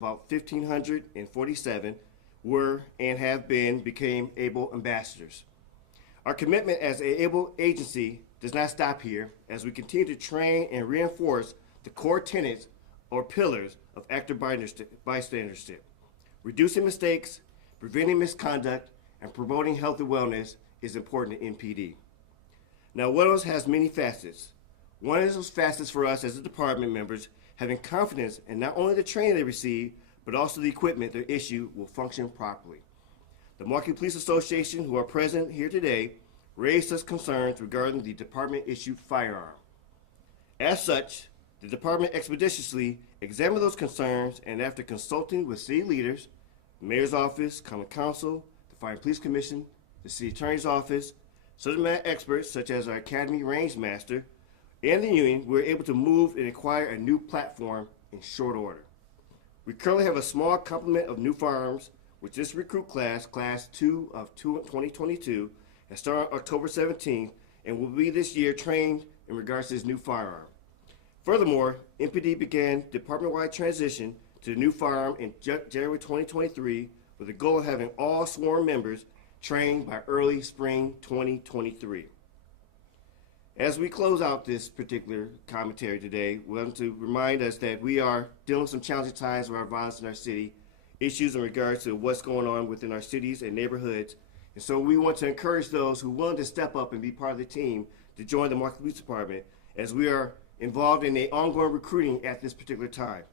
about 1,547 were and became able ambassadors. Our commitment as an able agency does not stop here as we continue to train and reinforce the core tenets or pillars of active bystandership. Reducing mistakes, preventing misconduct, and promoting health and wellness is important to MPD. Now, wellness has many facets. One of those facets for us as the department members having confidence in not only the training they receive, but also the equipment they issue will function properly. The Milwaukee Police Association, who are present here today, raised us concerns regarding the department-issued firearm. As such, the department expeditiously examined those concerns, and after consulting with city leaders, the mayor's office, common council, the Fire and Police Commission, the city attorney's office, subject matter experts such as our Academy Range Master, and the union, we were able to move and acquire a new platform in short order. We currently have a small complement of new firearms, which this recruit class, Class 2 of 2022, has started on October 17th and will be this year trained in regards to this new firearm. Furthermore, MPD began department-wide transition to the new firearm in January 2023 with the goal of having all sworn members trained by early spring 2023. As we close out this particular commentary today, we want to remind us that we are dealing with some challenging times with our violence in our city, issues in regards to what's going on within our cities and neighborhoods. And so we want to encourage those who are willing to step up and be part of the team to join the Milwaukee Police Department as we are involved in the ongoing recruiting at this particular time.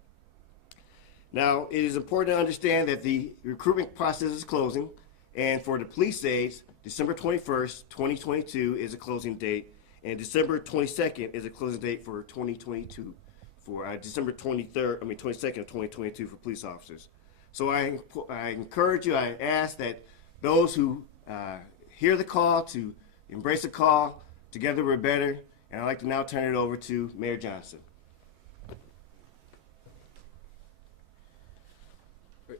Now, it is important to understand that the recruitment process is closing, and for the police aides, December 21st, 2022 is a closing date, and December 22nd is a closing date for 2022, for December 22nd of 2022 for police officers. So I encourage you, I ask that those who hear the call to embrace the call. Together we're better. And I'd like to now turn it over to Mayor Johnson.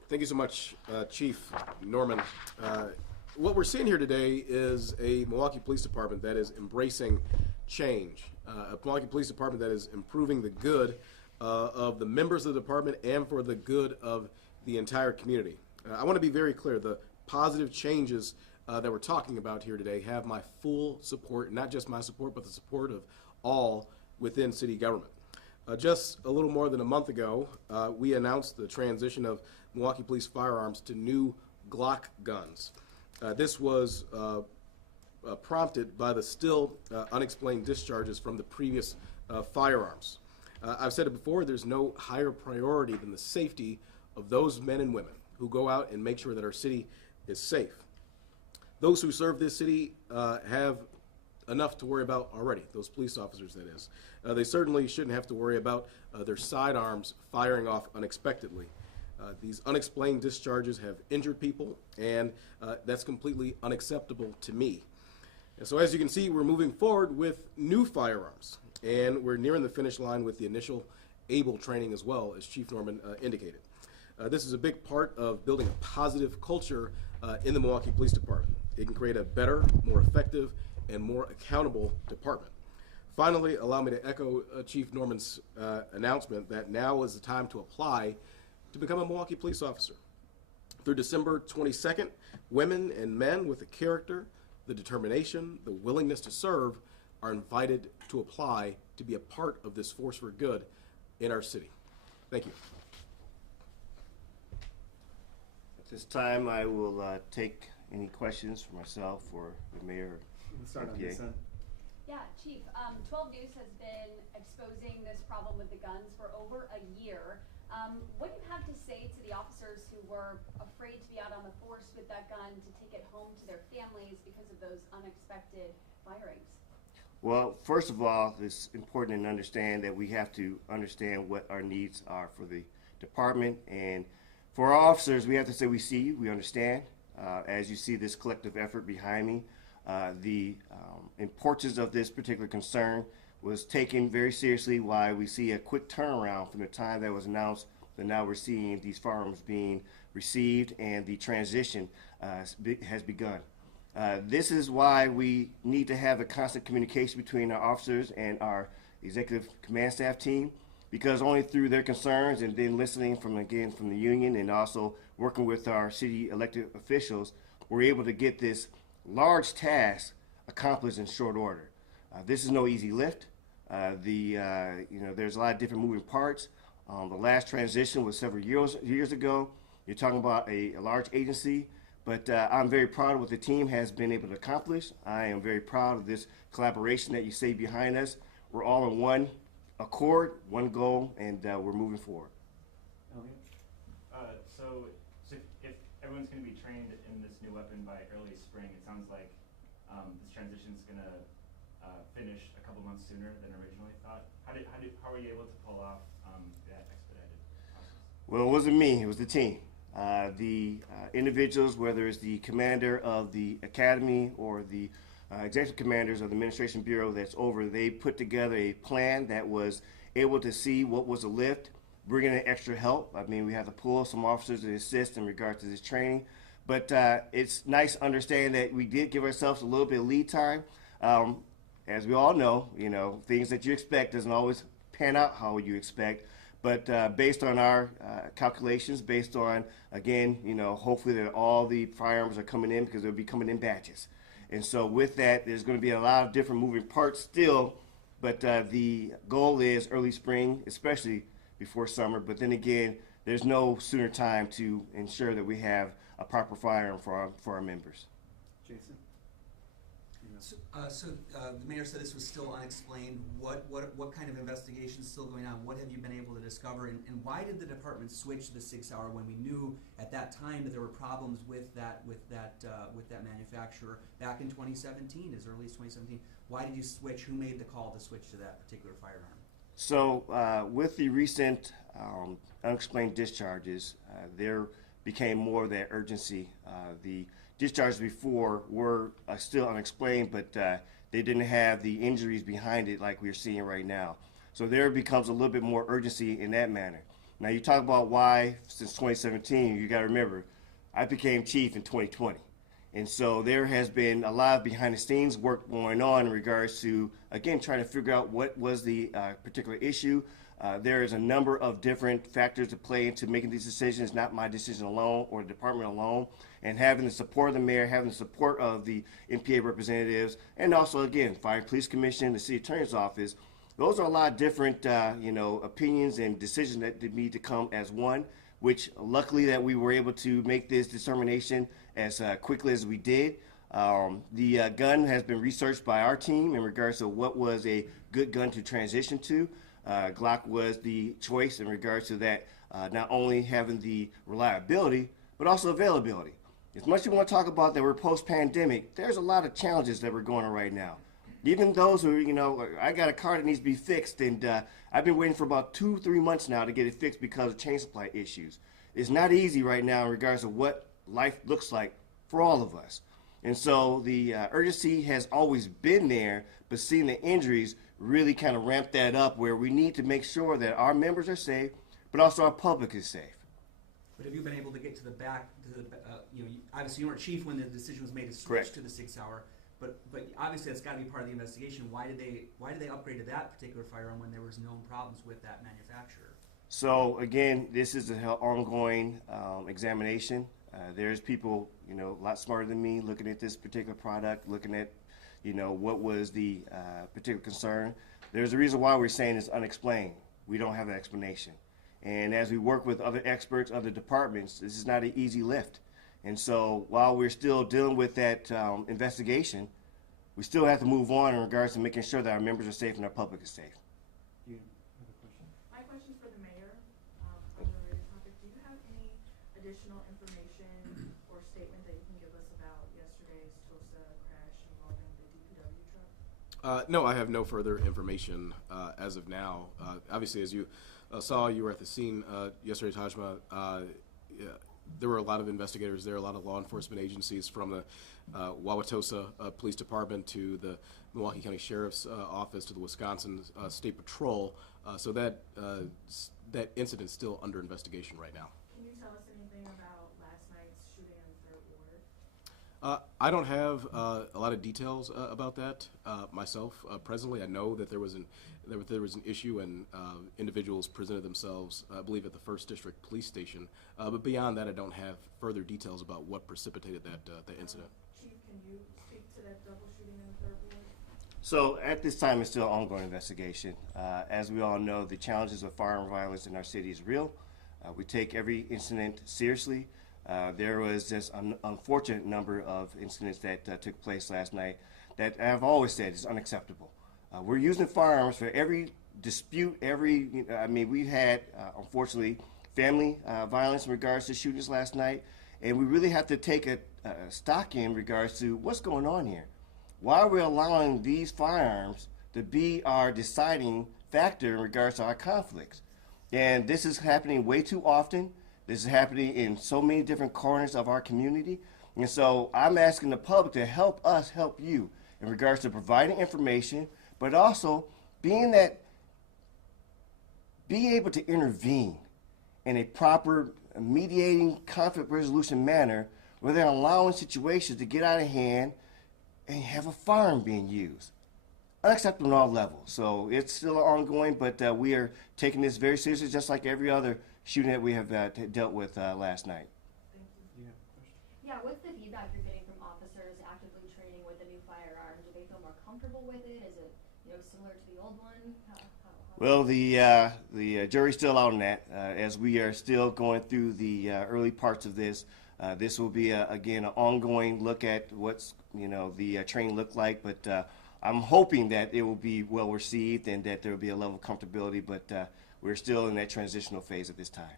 Thank you so much, Chief Norman. What we're seeing here today is a Milwaukee Police Department that is embracing change, a Milwaukee Police Department that is improving the good of the members of the department and for the good of the entire community. I want to be very clear, the positive changes that we're talking about here today have my full support, not just my support, but the support of all within city government. Just a little more than a month ago, we announced the transition of Milwaukee Police firearms to new Glock guns. This was prompted by the still unexplained discharges from the previous firearms. I've said it before, there's no higher priority than the safety of those men and women who go out and make sure that our city is safe. Those who serve this city have enough to worry about already, those police officers, that is. They certainly shouldn't have to worry about their sidearms firing off unexpectedly. These unexplained discharges have injured people, and that's completely unacceptable to me. And so as you can see, we're moving forward with new firearms, and we're nearing the finish line with the initial ABLE training as well, as Chief Norman indicated. This is a big part of building a positive culture in the Milwaukee Police Department. It can create a better, more effective, and more accountable department. Finally, allow me to echo Chief Norman's announcement that now is the time to apply to become a Milwaukee police officer. Through December 22nd, women and men with the character, the determination, the willingness to serve are invited to apply to be a part of this force for good in our city. Thank you. At this time, I will take any questions for myself or the mayor. Let's start on this end. Yeah, Chief, 12 News has been exposing this problem with the guns for over a year. What do you have to say to the officers who were afraid to be out on the force with that gun to take it home to their families because of those unexpected firings? Well, first of all, it's important to understand that we have to understand what our needs are for the department. And for our officers, we have to say we see you, we understand. As you see this collective effort behind me, the importance of this particular concern was taken very seriously, why we see a quick turnaround from the time that was announced that now we're seeing these firearms being received and the transition has begun. This is why we need to have a constant communication between our officers and our executive command staff team, because only through their concerns and then listening from the union and also working with our city elected officials, we're able to get this large task accomplished in short order. This is no easy lift. There's a lot of different moving parts. The last transition was several years ago. You're talking about a large agency, but I'm very proud of what the team has been able to accomplish. I am very proud of this collaboration that you see behind us. We're all in one accord, one goal, and we're moving forward. So if everyone's going to be trained in this new weapon by early spring, it sounds like this transition is going to finish a couple months sooner than originally thought. How were you able to pull off that expedited process? Well, it wasn't me, it was the team. The individuals, whether it's the commander of the academy or the executive commanders of the administration bureau that's over, they put together a plan that was able to see what was a lift, bring in extra help. I mean, we had to pull some officers to assist in regards to this training. But it's nice to understand that we did give ourselves a little bit of lead time. As we all know, things that you expect doesn't always pan out how you expect. But based on our calculations, based on, again, hopefully that all the firearms are coming in because they'll be coming in batches. And so with that, there's going to be a lot of different moving parts still. But the goal is early spring, especially before summer. But then again, there's no sooner time to ensure that we have a proper firearm for our members. Jason? So the mayor said this was still unexplained. What kind of investigation is still going on? What have you been able to discover? And why did the department switch to the 6 hour when we knew at that time that there were problems with that manufacturer back in 2017, as early as 2017? Why did you switch? Who made the call to switch to that particular firearm? So with the recent unexplained discharges, there became more of that urgency. The discharges before were still unexplained, but they didn't have the injuries behind it like we're seeing right now. So there becomes a little bit more urgency in that manner. Now you talk about why since 2017, you got to remember, I became chief in 2020. And so there has been a lot of behind the scenes work going on in regards to, again, trying to figure out what was the particular issue. There is a number of different factors to play into making these decisions, not my decision alone or the department alone, and having the support of the mayor, having the support of the MPA representatives, and also, again, Fire and Police Commission, the City Attorney's Office. Those are a lot of different, opinions and decisions that need to come as one, which luckily that we were able to make this determination as quickly as we did. The gun has been researched by our team in regards to what was a good gun to transition to. Glock was the choice in regards to that, not only having the reliability, but also availability. As much as we want to talk about that we're post-pandemic, there's a lot of challenges that we're going on right now. Even those who, I got a car that needs to be fixed, and I've been waiting for about 2-3 months now to get it fixed because of chain supply issues. It's not easy right now in regards to what life looks like for all of us. And so the urgency has always been there, but seeing the injuries really kind of ramped that up where we need to make sure that our members are safe, but also our public is safe. But have you been able to get to the back, obviously you weren't chief when the decision was made to switch Correct. to the 6 hour, but obviously that's got to be part of the investigation. Why did they upgrade to that particular firearm when there was known problems with that manufacturer? So again, this is an ongoing examination. There's people, a lot smarter than me looking at this particular product, looking at, what was the particular concern. There's a reason why we're saying it's unexplained. We don't have an explanation. And as we work with other experts, other departments, this is not an easy lift. And so while we're still dealing with that investigation, we still have to move on in regards to making sure that our members are safe and our public is safe. You have a question? My question is for the mayor, on the related topic. Do you have any additional information or statement that you can give us about yesterday's Tulsa crash involving the DPW truck? No, I have no further information as of now. Obviously, as you saw, you were at the scene yesterday, Tajma. There were a lot of investigators there, a lot of law enforcement agencies from the Wauwatosa Police Department to the Milwaukee County Sheriff's Office to the Wisconsin State Patrol. So that incident's still under investigation right now. Can you tell us anything about last night's shooting in the Third Ward? I don't have a lot of details about that myself. Presently, I know that there was an issue and individuals presented themselves, I believe, at the 1st District Police Station. But beyond that, I don't have further details about what precipitated that incident. Chief, can you speak to that double shooting in the 3rd Ward? So at this time, it's still an ongoing investigation. As we all know, the challenges of firearm violence in our city is real. We take every incident seriously. There was just an unfortunate number of incidents that took place last night that I've always said is unacceptable. We're using firearms for every dispute, we had, unfortunately, family violence in regards to shootings last night, and we really have to take a stock in regards to what's going on here. Why are we allowing these firearms to be our deciding factor in regards to our conflicts? And this is happening way too often. This is happening in so many different corners of our community. And so I'm asking the public to help us help you in regards to providing information, but also be able to intervene in a proper mediating conflict resolution manner where they're allowing situations to get out of hand and have a firearm being used. Unacceptable on all levels. So it's still ongoing, but we are taking this very seriously, just like every other shooting that we have dealt with last night. Thank you. You have a question? Yeah, what's the feedback you're getting from officers actively training with the new firearm? Do they feel more comfortable with it? Is it, similar to the old one? How Well, the jury's still out on that. As we are still going through the early parts of this, this will be again an ongoing look at what's the training look like. But I'm hoping that it will be well received and that there will be a level of comfortability. But we're still in that transitional phase at this time.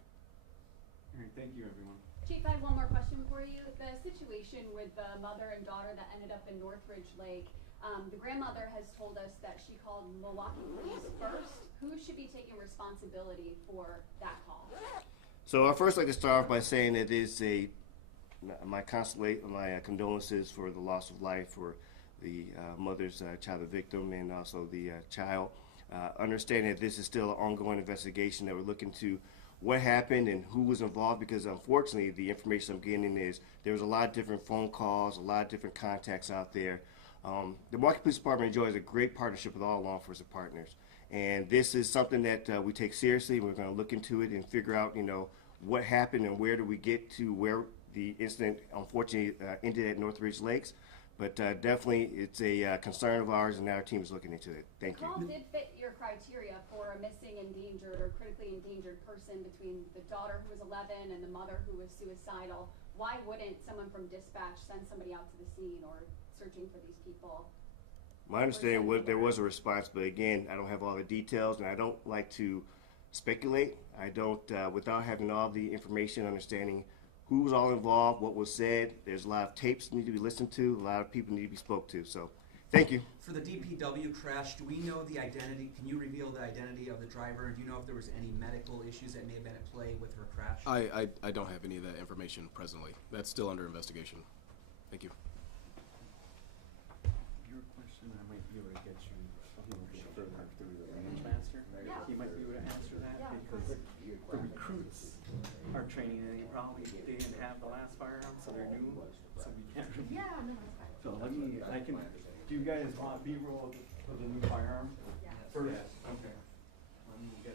All right, thank you, everyone. Chief, I have one more question for you. The situation with the mother and daughter that ended up in Northridge Lake, the grandmother has told us that she called Milwaukee police first. Who should be taking responsibility for that call? So I first like to start off by saying that it's my condolences for the loss of life for the mother's child, the victim, and also the child. Understanding that this is still an ongoing investigation, that we're looking to what happened and who was involved, because unfortunately the information I'm getting is there was a lot of different phone calls, a lot of different contacts out there. The Milwaukee Police Department enjoys a great partnership with all law enforcement partners, and this is something that we take seriously. We're going to look into it and figure out what happened and where do we get to where the incident unfortunately ended at Northridge Lakes. But definitely it's a concern of ours, and our team is looking into it. Thank The call you. did fit your criteria for a missing, endangered, or critically endangered person between the daughter who was 11 and the mother who was suicidal. Why wouldn't someone from dispatch send somebody out to the scene or searching for these people? My understanding was there was a response, but again, I don't have all the details, and I don't like to speculate. I don't, without having all the information, understanding who was all involved, what was said. There's a lot of tapes that need to be listened to, a lot of people need to be spoke to. So, thank you. For the DPW crash, do we know the identity? Can you reveal the identity of the driver? Do you know if there was any medical issues that may have been at play with her crash? I don't have any of that information presently. That's still under investigation. Thank you. Your question, I might be able to get you through the range master. Yeah. He might be able to answer that Yeah. because the recruits are training and they didn't have the last firearm, so they're new, so we can't really. Yeah, no, that's fine. So do you guys want B-roll of the new firearm? Yeah. First? Okay. Let me get